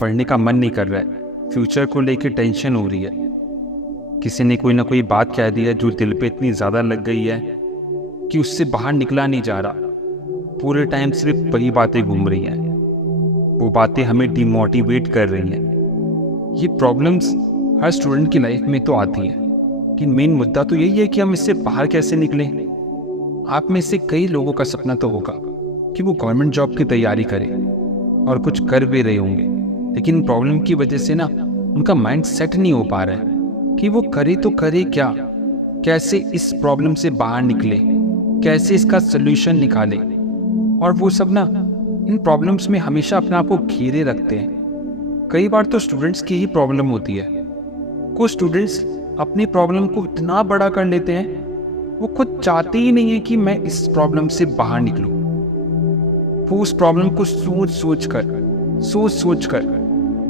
पढ़ने का मन नहीं कर रहा है, फ्यूचर को लेकर टेंशन हो रही है। किसी ने कोई ना कोई बात कह दी है जो दिल पे इतनी ज़्यादा लग गई है कि उससे बाहर निकला नहीं जा रहा। पूरे टाइम सिर्फ वही बातें घूम रही हैं, वो बातें हमें डिमोटिवेट कर रही हैं। ये प्रॉब्लम्स हर स्टूडेंट की लाइफ में तो आती हैं, कि मेन मुद्दा तो यही है कि हम इससे बाहर कैसे निकलें। आप में से कई लोगों का सपना तो होगा कि वो गवर्नमेंट जॉब की तैयारी करें और कुछ कर भी रहे होंगे, लेकिन प्रॉब्लम की वजह से ना उनका माइंड सेट नहीं हो पा रहा है कि वो करे तो करे क्या, कैसे इस प्रॉब्लम से बाहर निकले, कैसे इसका सोल्यूशन निकाले। और वो सब ना इन प्रॉब्लम्स में हमेशा अपने आप को घेरे रखते हैं। कई बार तो स्टूडेंट्स की ही प्रॉब्लम होती है। कुछ स्टूडेंट्स अपनी प्रॉब्लम को इतना बड़ा कर लेते हैं, वो खुद चाहते ही नहीं है कि मैं इस प्रॉब्लम से बाहर निकलूं। वो उस प्रॉब्लम को सोच सोच कर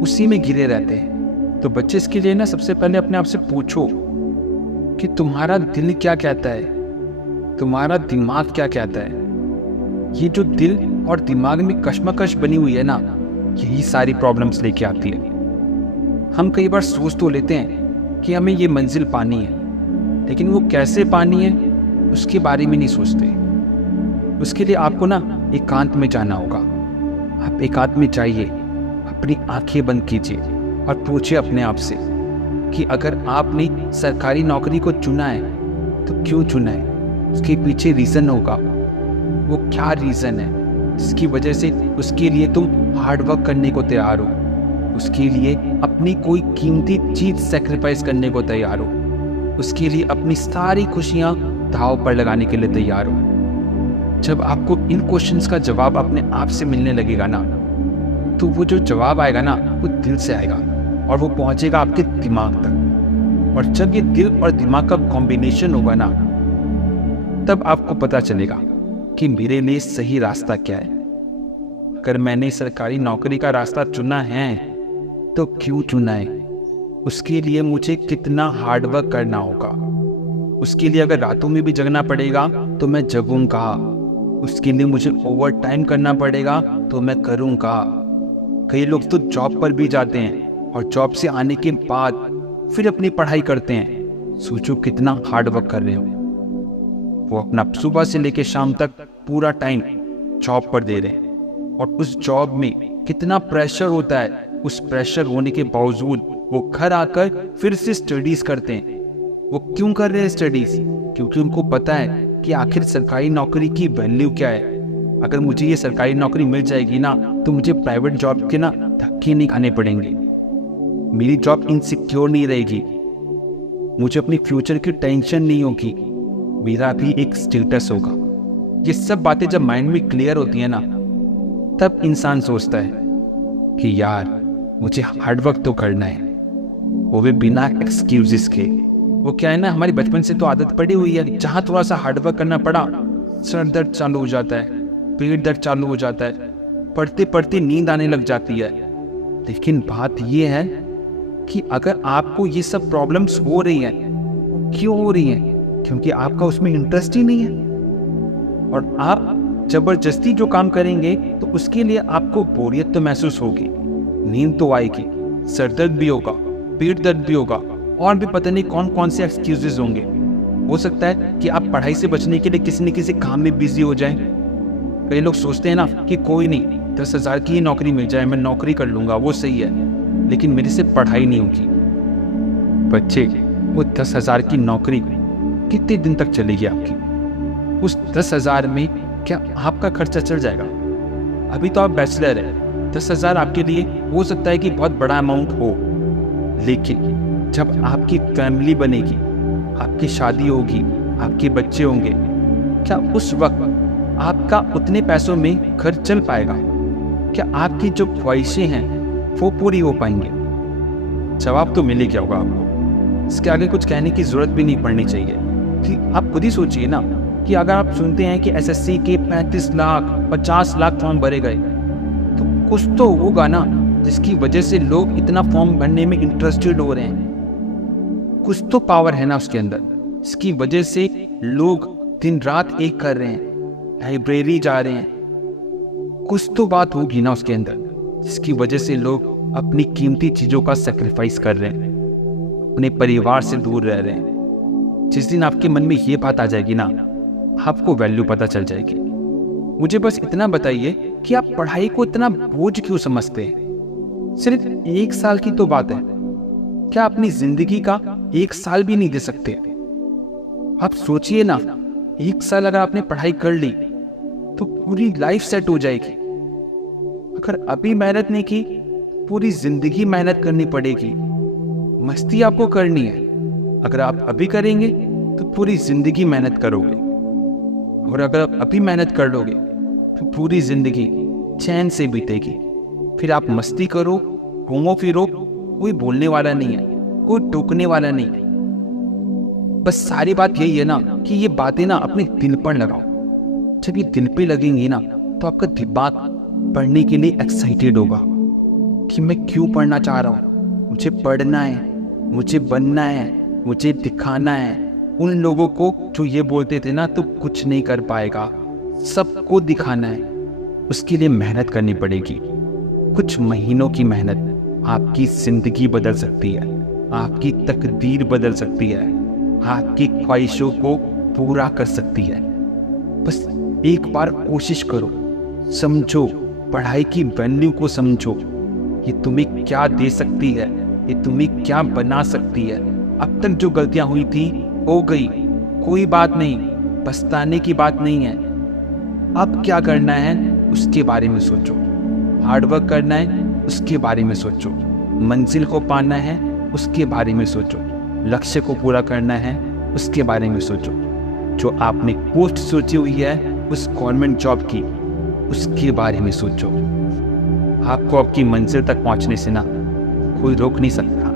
उसी में घिरे रहते हैं। तो बच्चे इसके लिए ना सबसे पहले अपने आप से पूछो कि तुम्हारा दिल क्या कहता है, तुम्हारा दिमाग क्या कहता है। ये जो दिल और दिमाग में कश्मकश बनी हुई है ना, यही सारी प्रॉब्लम्स लेके आती है। हम कई बार सोच तो लेते हैं कि हमें ये मंजिल पानी है, लेकिन वो कैसे पानी है उसके बारे में नहीं सोचते। उसके लिए आपको ना एकांत में जाना होगा। आप एकांत में जाइए, अपनी आंखें बंद कीजिए और पूछिए अपने आप से कि अगर आपने सरकारी नौकरी को चुना है तो क्यों चुना है। उसके पीछे रीज़न होगा। वो क्या रीज़न है जिसकी वजह से उसके लिए तुम हार्ड वर्क करने को तैयार हो, उसके लिए अपनी कोई कीमती चीज़ सेक्रीफाइस करने को तैयार हो, उसके लिए अपनी सारी खुशियाँ दांव पर लगाने के लिए तैयार हो। जब आपको इन क्वेश्चंस का जवाब अपने आप से मिलने लगेगा ना, तो वो जो जवाब आएगा ना वो दिल से आएगा और वो पहुंचेगा आपके दिमाग तक। और जब ये दिल और दिमाग का कॉम्बिनेशन होगा ना, तब आपको पता चलेगा कि मेरे लिए सही रास्ता क्या है। अगर मैंने सरकारी नौकरी का रास्ता चुना है तो क्यों चुना है, उसके लिए मुझे कितना हार्डवर्क करना होगा। उसके लिए अगर रातों में भी जगना पड़ेगा तो मैं जगूंगा। उसके लिए मुझे ओवर टाइम करना पड़ेगा तो मैं करूंगा। कई लोग तो जॉब पर भी जाते हैं और जॉब से आने के बाद फिर अपनी पढ़ाई करते हैं। सोचो कितना हार्ड वर्क कर रहे हो। वो अपना सुबह से लेकर शाम तक पूरा टाइम जॉब पर दे रहे हैं और उस जॉब में कितना प्रेशर होता है। उस प्रेशर होने के बावजूद वो घर आकर फिर से स्टडीज करते हैं। वो क्यों कर रहे हैं स्टडीज? क्योंकि उनको पता है कि आखिर सरकारी नौकरी की वैल्यू क्या है। अगर मुझे ये सरकारी नौकरी मिल जाएगी ना, तो मुझे प्राइवेट जॉब के ना धक्के नहीं खाने पड़ेंगे, मेरी जॉब इनसिक्योर नहीं रहेगी, मुझे अपनी फ्यूचर की टेंशन नहीं होगी, मेरा भी एक स्टेटस होगा। ये सब बातें जब माइंड में क्लियर होती है ना, तब इंसान सोचता है कि यार मुझे हार्डवर्क तो करना है, वो भी बिना एक्सक्यूजेस के। वो क्या है ना, हमारी बचपन से तो आदत पड़ी हुई है, जहाँ थोड़ा सा हार्डवर्क करना पड़ा सर दर्द चालू हो जाता है, पेट दर्द चालू हो जाता है, पढ़ते पढ़ते नींद आने लग जाती है। लेकिन बात ये है कि अगर आपको ये सब प्रॉब्लम्स हो रही हैं, क्यों हो रही हैं? क्योंकि आपका उसमें इंटरेस्ट ही नहीं है। और आप जबरदस्ती जो काम करेंगे तो उसके लिए आपको बोरियत तो महसूस होगी, नींद तो आएगी, सर दर्द भी होगा, पेट दर्द भी होगा, और भी पता नहीं कौन कौन से एक्सक्यूजेस होंगे। हो सकता है कि आप पढ़ाई से बचने के लिए किसी न किसी काम में बिजी हो जाएं। कई लोग सोचते हैं ना कि कोई नहीं, 10,000 की ही नौकरी मिल जाए, मैं नौकरी कर लूँगा, वो सही है, लेकिन मेरे से पढ़ाई नहीं होगी। बच्चे, वो 10,000 की नौकरी कितने दिन तक चलेगी आपकी? उस 10,000 में क्या आपका खर्चा चल जाएगा? अभी तो आप बैचलर है, 10,000 आपके लिए हो सकता है कि बहुत बड़ा अमाउंट हो, लेकिन जब आपकी फैमिली बनेगी, आपकी शादी होगी, आपके बच्चे होंगे, क्या उस वक्त आपका उतने पैसों में घर चल पाएगा? क्या आपकी जो ख्वाहिशें हैं वो पूरी हो पाएंगे? जवाब तो मिल ही गया होगा आपको। इसके आगे कुछ कहने की जरूरत भी नहीं पड़नी चाहिए कि आप खुद ही सोचिए ना कि अगर आप सुनते हैं कि एसएससी के 35 लाख 50 लाख फॉर्म भरे गए, तो कुछ तो होगा ना जिसकी वजह से लोग इतना फॉर्म भरने में इंटरेस्टेड हो रहे हैं। कुछ तो पावर है ना उसके अंदर, इसकी वजह से लोग दिन रात एक कर रहे हैं, लाइब्रेरी जा रहे हैं। कुछ तो बात होगी ना उसके अंदर जिसकी वजह से लोग अपनी कीमती चीज़ों का सेक्रीफाइस कर रहे हैं, अपने परिवार से दूर रह रहे हैं। जिस दिन आपके मन में ये बात आ जाएगी ना, आपको वैल्यू पता चल जाएगी। मुझे बस इतना बताइए कि आप पढ़ाई को इतना बोझ क्यों समझते हैं? सिर्फ 1 साल की तो बात है, क्या अपनी जिंदगी का 1 साल भी नहीं दे सकते? आप सोचिए ना, 1 साल अगर आपने पढ़ाई कर ली तो पूरी लाइफ सेट हो जाएगी। अगर अभी मेहनत नहीं की, पूरी जिंदगी मेहनत करनी पड़ेगी। मस्ती आपको करनी है, अगर आप अभी करेंगे तो पूरी जिंदगी मेहनत करोगे, और अगर आप अभी मेहनत कर लोगे तो पूरी जिंदगी चैन से बीतेगी। फिर आप मस्ती करो, घूमो फिरो, कोई बोलने वाला नहीं है, कोई टोकने वाला नहीं है। बस सारी बात यही है ना कि ये बातें ना अपने दिल पर लगाओ। जब ये दिल पे लगेंगी ना तो आपका दिमाग पढ़ने के लिए एक्साइटेड होगा कि मैं क्यों पढ़ना चाह रहा हूँ, मुझे पढ़ना है, मुझे बनना है, मुझे दिखाना है उन लोगों को जो ये बोलते थे ना तो कुछ नहीं कर पाएगा, सबको दिखाना है। उसके लिए मेहनत करनी पड़ेगी। कुछ महीनों की मेहनत आपकी जिंदगी बदल सकती है, आपकी तकदीर बदल सकती है, आपकी ख्वाहिशों को पूरा कर सकती है। बस एक बार कोशिश करो, समझो, पढ़ाई की वैल्यू को समझो। ये तुम्हें क्या दे सकती है, ये तुम्हें क्या बना सकती है। अब तक जो गलतियां हुई थी हो गई, कोई बात नहीं, पछताने की बात नहीं है। अब क्या करना है उसके बारे में सोचो, हार्डवर्क करना है उसके बारे में सोचो, मंजिल को पाना है उसके बारे में सोचो, लक्ष्य को पूरा करना है उसके बारे में सोचो। जो आपने पोस्ट सोची हुई है उस गवर्नमेंट जॉब की, उसके बारे में सोचो। आपको आपकी मंजिल तक पहुंचने से ना कोई रोक नहीं सकता।